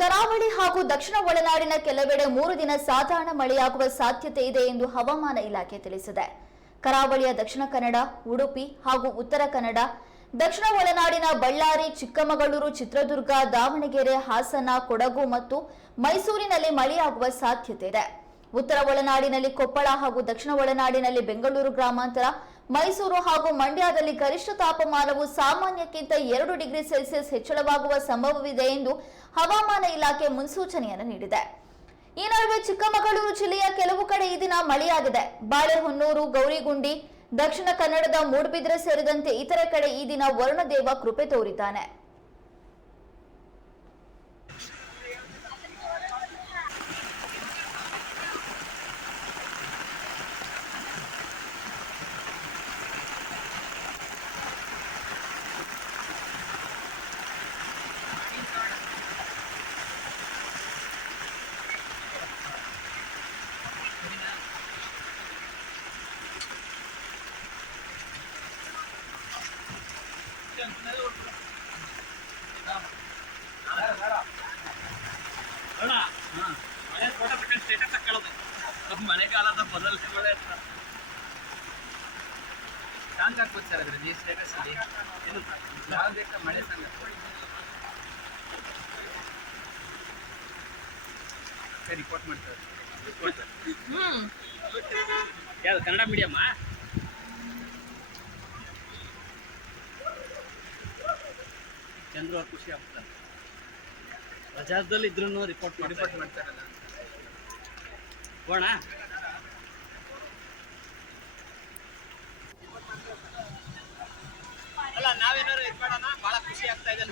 ಕರಾವಳಿ ಹಾಗೂ ದಕ್ಷಿಣ ಒಳನಾಡಿನ ಕೆಲವೆಡೆ ಮೂರು ದಿನ ಸಾಧಾರಣ ಮಳೆಯಾಗುವ ಸಾಧ್ಯತೆ ಇದೆ ಎಂದು ಹವಾಮಾನ ಇಲಾಖೆ ತಿಳಿಸಿದೆ. ಕರಾವಳಿಯ ದಕ್ಷಿಣ ಕನ್ನಡ, ಉಡುಪಿ ಹಾಗೂ ಉತ್ತರ ಕನ್ನಡ, ದಕ್ಷಿಣ ಒಳನಾಡಿನ ಬಳ್ಳಾರಿ, ಚಿಕ್ಕಮಗಳೂರು, ಚಿತ್ರದುರ್ಗ, ದಾವಣಗೆರೆ, ಹಾಸನ, ಕೊಡಗು ಮತ್ತು ಮೈಸೂರಿನಲ್ಲಿ ಮಳೆಯಾಗುವ ಸಾಧ್ಯತೆ ಇದೆ. ಉತ್ತರ ಒಳನಾಡಿನಲ್ಲಿ ಕೊಪ್ಪಳ ಹಾಗೂ ದಕ್ಷಿಣ ಒಳನಾಡಿನಲ್ಲಿ ಬೆಂಗಳೂರು ಗ್ರಾಮಾಂತರ ಮೈಸೂರು ಹಾಗೂ ಮಂಡ್ಯದಲ್ಲಿ ಗರಿಷ್ಠ ತಾಪಮಾನವು ಸಾಮಾನ್ಯಕ್ಕಿಂತ ಎರಡು ಡಿಗ್ರಿ ಸೆಲ್ಸಿಯಸ್ ಹೆಚ್ಚಳವಾಗುವ ಸಂಭವವಿದೆ ಎಂದು ಹವಾಮಾನ ಇಲಾಖೆ ಮುನ್ಸೂಚನೆಯನ್ನು ನೀಡಿದೆ. ಈ ನಡುವೆ ಚಿಕ್ಕಮಗಳೂರು ಜಿಲ್ಲೆಯ ಕೆಲವು ಕಡೆ ಈ ದಿನ ಮಳೆಯಾಗಿದೆ. ಬಾಳೆಹೊನ್ನೂರು, ಗೌರಿಗುಂಡಿ, ದಕ್ಷಿಣ ಕನ್ನಡದ ಮೂಡುಬಿದ್ರೆ ಸೇರಿದಂತೆ ಇತರ ಕಡೆ ಈ ದಿನ ವರುಣದೇವ ಕೃಪೆ ತೋರಿದ್ದಾನೆ. ಅಣ್ಣ ಮಳೆ ಫೋಟೋ ಬಿಟ್ಟು ಸ್ಟೇಟಸ್ ಹಾಕೊಳ್ಳೋದು ಮಳೆಗಾಲದ ಮೊದಲನೇ ಮಳೆ ಅಂತ ಸಾಂಗ್ ಹಾಕ್ಬೋದು ಸರ್ ಅದ್ರಲ್ಲಿ ಸ್ಟೇಟಸ್ ಅಲ್ಲಿ ಏನು ಯಾವ ಬೇಕಾ ಮಳೆ ಸಾಂಗ್ ಸರಿ ರಿಪೋರ್ಟ್ ಮಾಡ್ತಾರೆ ರಿಪೋರ್ಟ್ ಯಾವ್ದು ಕನ್ನಡ ಮೀಡಿಯಮ್ಮಾ ಚಂದ್ರು ಅವ್ರು ಖುಷಿ ಆಗ್ತಾರೆ. ರಜಾದಲ್ಲಿ ಇದ್ರೂ ರಿಪೋರ್ಟ್ ರಿಪೋರ್ಟ್ ಮಾಡ್ತಾರಲ್ಲ ಹೋಣ ಅಲ್ಲ ನಾವೇನಾದ್ರು ಇದು ಮಾಡೋಣ? ಬಹಳ ಖುಷಿ ಆಗ್ತಾ ಇದೆ.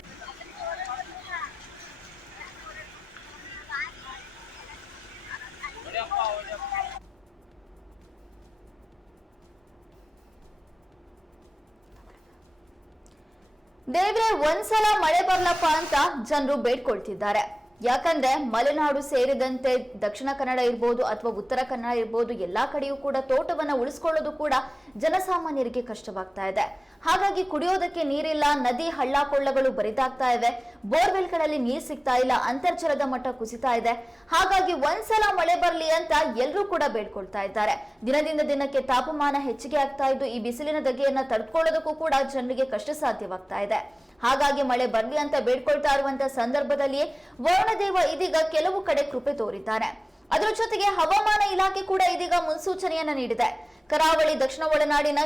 ದೇವ್ರೆ ಒಂದ್ಸಲ ಮಳೆ ಬರ್ಲಪ್ಪ ಅಂತ ಜನರು ಬೇಡ್ಕೊಳ್ತಿದ್ದಾರೆ. ಯಾಕಂದ್ರೆ ಮಲೆನಾಡು ಸೇರಿದಂತೆ ದಕ್ಷಿಣ ಕನ್ನಡ ಇರ್ಬೋದು ಅಥವಾ ಉತ್ತರ ಕನ್ನಡ ಇರ್ಬೋದು ಎಲ್ಲಾ ಕಡೆಯೂ ಕೂಡ ತೋಟವನ್ನ ಉಳಿಸ್ಕೊಳ್ಳೋದು ಕೂಡ ಜನಸಾಮಾನ್ಯರಿಗೆ ಕಷ್ಟವಾಗ್ತಾ ಇದೆ. ಹಾಗಾಗಿ ಕುಡಿಯೋದಕ್ಕೆ ನೀರಿಲ್ಲ, ನದಿ ಹಳ್ಳ ಕೊಳ್ಳಗಳು ಬರಿದಾಗ್ತಾ ಇವೆ, ಬೋರ್ವೆಲ್ಗಳಲ್ಲಿ ನೀರು ಸಿಗ್ತಾ ಇಲ್ಲ, ಅಂತರ್ಜಲದ ಮಟ್ಟ ಕುಸಿತಾ ಇದೆ. ಹಾಗಾಗಿ ಒಂದ್ಸಲ ಮಳೆ ಬರಲಿ ಅಂತ ಎಲ್ಲರೂ ಕೂಡ ಬೇಡ್ಕೊಳ್ತಾ ಇದ್ದಾರೆ. ದಿನದಿಂದ ದಿನಕ್ಕೆ ತಾಪಮಾನ ಹೆಚ್ಚಿಗೆ ಆಗ್ತಾ ಇದ್ದು ಈ ಬಿಸಿಲಿನ ಧಗೆಯನ್ನ ತಡ್ಕೊಳ್ಳೋದಕ್ಕೂ ಕೂಡ ಜನರಿಗೆ ಕಷ್ಟ ಸಾಧ್ಯವಾಗ್ತಾ ಇದೆ. ಹಾಗಾಗಿ ಮಳೆ ಬರಲಿ ಅಂತ ಬೇಡ್ಕೊಳ್ತಾ ಇರುವಂತಹ ಸಂದರ್ಭದಲ್ಲಿಯೇ ವರುಣದೇವ ಇದೀಗ ಕೆಲವು ಕಡೆ ಕೃಪೆ ತೋರಿದ್ದಾನೆ ಅದರ ಜೊತೆಗೆ ಹವಾಮಾನ ಇಲಾಖೆ ಕೂಡ ಇದೀಗ ಮುನ್ಸೂಚನೆಯನ್ನ ನೀಡಿದೆ. ಕರಾವಳಿ, ದಕ್ಷಿಣ ಒಳನಾಡಿನ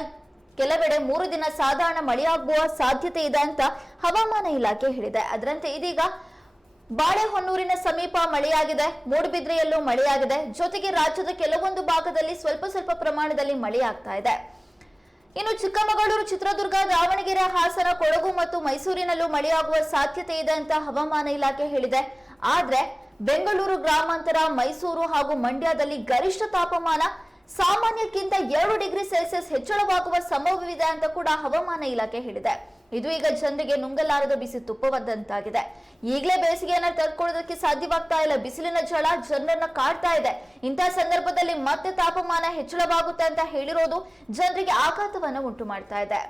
ಕೆಲವೆಡೆ ಮೂರು ದಿನ ಸಾಧಾರಣ ಮಳೆಯಾಗುವ ಸಾಧ್ಯತೆ ಇದೆ ಅಂತ ಹವಾಮಾನ ಇಲಾಖೆ ಹೇಳಿದೆ. ಅದರಂತೆ ಇದೀಗ ಬಾಳೆಹೊನ್ನೂರಿನ ಸಮೀಪ ಮಳೆಯಾಗಿದೆ. ಮೂಡುಬಿದ್ರೆಯಲ್ಲೂ ಮಳೆಯಾಗಿದೆ. ಜೊತೆಗೆ ರಾಜ್ಯದ ಕೆಲವೊಂದು ಭಾಗದಲ್ಲಿ ಸ್ವಲ್ಪ ಸ್ವಲ್ಪ ಪ್ರಮಾಣದಲ್ಲಿ ಮಳೆಯಾಗ್ತಾ ಇದೆ. ಇನ್ನು ಚಿಕ್ಕಮಗಳೂರು ಚಿತ್ರದುರ್ಗ, ದಾವಣಗೆರೆ, ಹಾಸನ, ಕೊಡಗು ಮತ್ತು ಮೈಸೂರಿನಲ್ಲೂ ಮಳೆಯಾಗುವ ಸಾಧ್ಯತೆ ಇದೆ ಅಂತ ಹವಾಮಾನ ಇಲಾಖೆ ಹೇಳಿದೆ. ಆದ್ರೆ ಬೆಂಗಳೂರು ಗ್ರಾಮಾಂತರ, ಮೈಸೂರು ಹಾಗೂ ಮಂಡ್ಯದಲ್ಲಿ ಗರಿಷ್ಠ ತಾಪಮಾನ ಸಾಮಾನ್ಯಕ್ಕಿಂತ ಎರಡು ಡಿಗ್ರಿ ಸೆಲ್ಸಿಯಸ್ ಹೆಚ್ಚಳವಾಗುವ ಸಂಭವವಿದೆ ಅಂತ ಕೂಡ ಹವಾಮಾನ ಇಲಾಖೆ ಹೇಳಿದೆ. ಇದು ಈಗ ಜನರಿಗೆ ನುಂಗಲಾರದ ಬಿಸಿ ತುಪ್ಪವಾದಂತಾಗಿದೆ ಈಗಲೇ ಬೇಸಿಗೆಯನ್ನ ತರ್ಕೊಳ್ಳೋದಕ್ಕೆ ಸಾಧ್ಯವಾಗ್ತಾ ಇಲ್ಲ. ಬಿಸಿಲಿನ ಜಳ ಜನರನ್ನ ಕಾಡ್ತಾ ಇದೆ. ಇಂತಹ ಸಂದರ್ಭದಲ್ಲಿ ಮತ್ತೆ ತಾಪಮಾನ ಹೆಚ್ಚಳವಾಗುತ್ತೆ ಅಂತ ಹೇಳಿರೋದು ಜನರಿಗೆ ಆಘಾತವನ್ನು ಉಂಟು ಮಾಡ್ತಾ ಇದೆ.